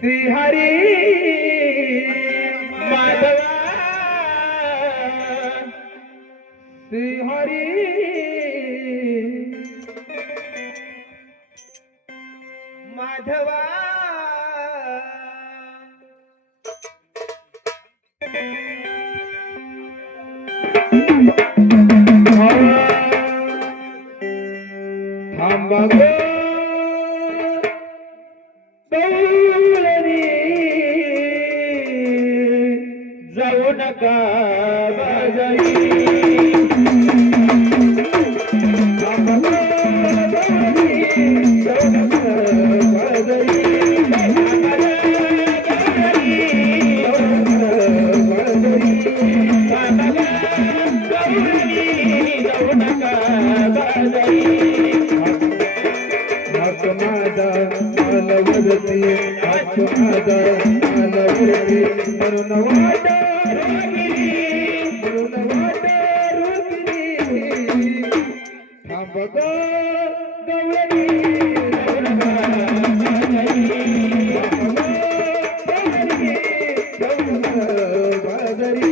श्री हरी माधवा श्री हरी माधवा थांबा गो दौलनी जाऊ नका बाजारी थांबा गो दौलनी जाऊ नका बाजारी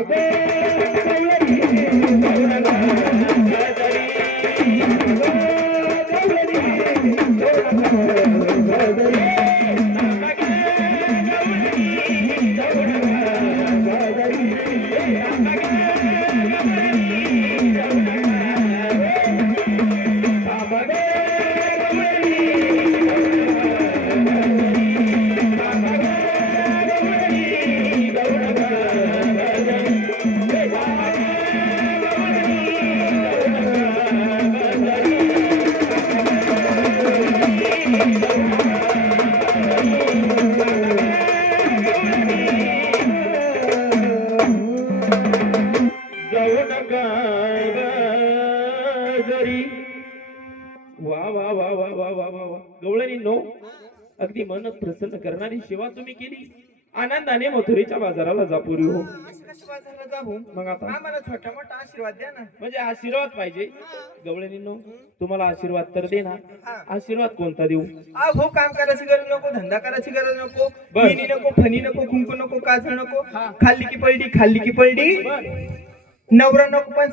थांबगे गवळणी जाऊ नका बाजारी गवळणी जाऊ नका बाजारी थांबगे गवळणी जाऊ नका बाजारी थांबगे वा वा वा वा वा वा वा वा गवळणींनो अगदी मन प्रसन्न करणारी सेवा तुम्ही केली आनंदाने मथुरेच्या बाजाराला जा पुरी हो बाजाराला जाऊ मग आता आम्हाला छोटा मोठा आशीर्वाद द्या ना म्हणजे आशीर्वाद पाहिजे गवळणींनो तुम्हाला आशीर्वाद तर दे ना आशीर्वाद कोणता देऊ हो काम करायची गरज नको धंदा करायची गरज नको बर. मिनी नको फणी नको कुंकू नको काजळ नको खाल्ली की पलटी नवरा नको पण